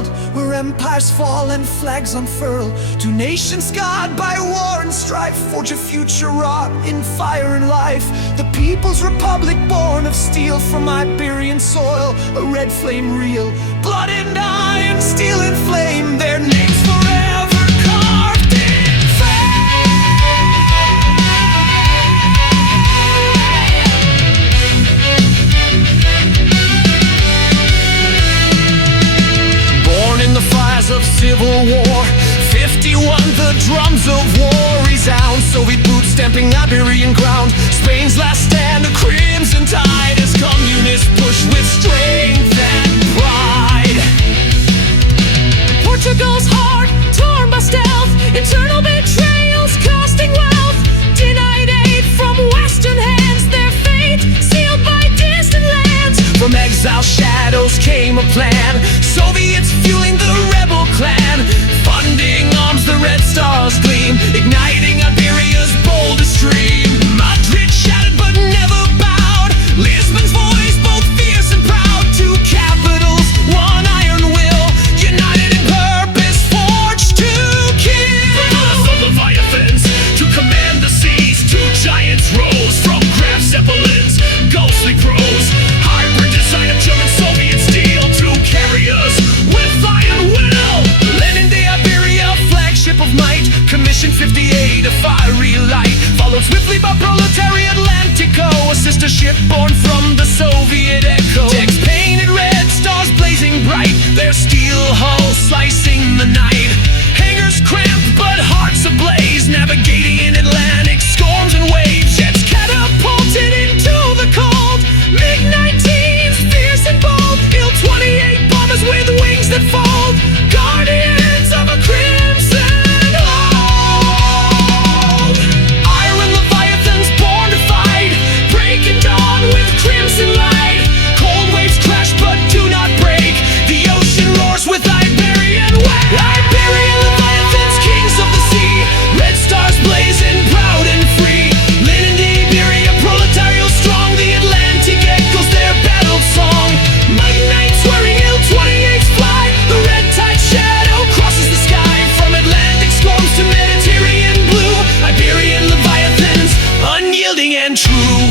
world, where empires fall and flags unfurl. Two nations scarred by war and strife forge a future wrought in fire and life. The People's Republic born of steel from Iberian soil, a red flame real, blood and iron, steel and flame, their names forever carved in of civil war. 51, the drums of war resound. Soviet boots stamping Iberian ground. Spain's last stand, a crimson tide, as communists push with strength and pride. Portugal's heart torn by stealth, internal betrayals costing wealth. Denied aid from Western hands, their fate sealed by distant lands. From exile shadows came a plan, Soviets fueling the rebel clan. Funding arms, the red stars gleam, igniting Iberia's boldest dream. Madrid shattered but never bowed, Lisbon's voice both fierce and proud. Two capitals, one iron will, united in purpose, forged to kill. From the Leviathans to command the seas, two giants rose from craft zeppelins, ghostly prose, hybrid design of German Soviet steel to carry us with iron will. Lenin de Iberia, flagship of might, Commission 58, a fiery light, followed swiftly by proletariat Atlantico, a sister ship born from the Soviet echo. Decks painted red, stars blazing bright, their steel hull slicing the night. Hangars cramped but hearts ablaze, navigating in Atlantic storms and waves. Jets catapulted into the cold, MiG-19s fierce and bold, Il-28 bombers with wings that fold, guardians of a crimson hold. Iron Leviathans born to fight, breaking dawn with crimson light. Cold waves crash but do not break, the ocean roars with Iberian wake. Iberian Leviathans, kings of the sea, red stars blazing proud and free. Lenin de Iberia, proletarial strong, the Atlantic echoes their battle song. Mag-9 swearing, Il-28s fly, the red tide shadow crosses the sky. From Atlantic storms to Mediterranean blue, Iberian Leviathans, unyielding and true.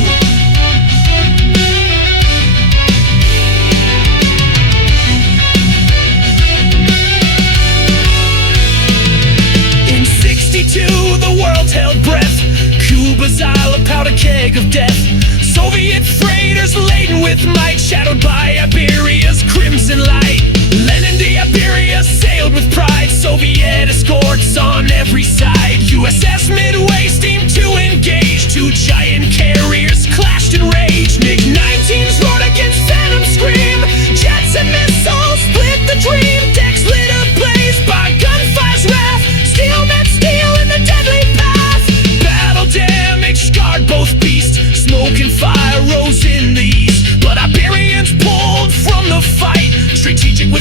In 62, the world held breath, Cuba's isle, a powder keg of death. Soviet freighters laden with might, shadowed by Iberia's crimson light. Lenin de Iberia sailed with pride, Soviet escorts on every side. USS Midway steamed to engage, two giant carriers clashed in rage. MiG-19s roared against Phantom scream, jets and missiles split the dream. Decks lit ablaze by gunfire's wrath, steel met steel in the deadly path. Battle damage scarred both beasts, smoke and fire rose in the east. But Iberians pulled from the fight, strategic with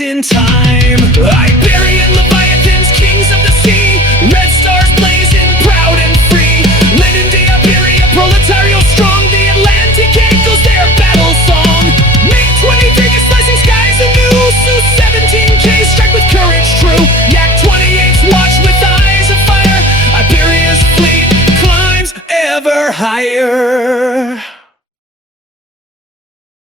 in time. Iberian Leviathans.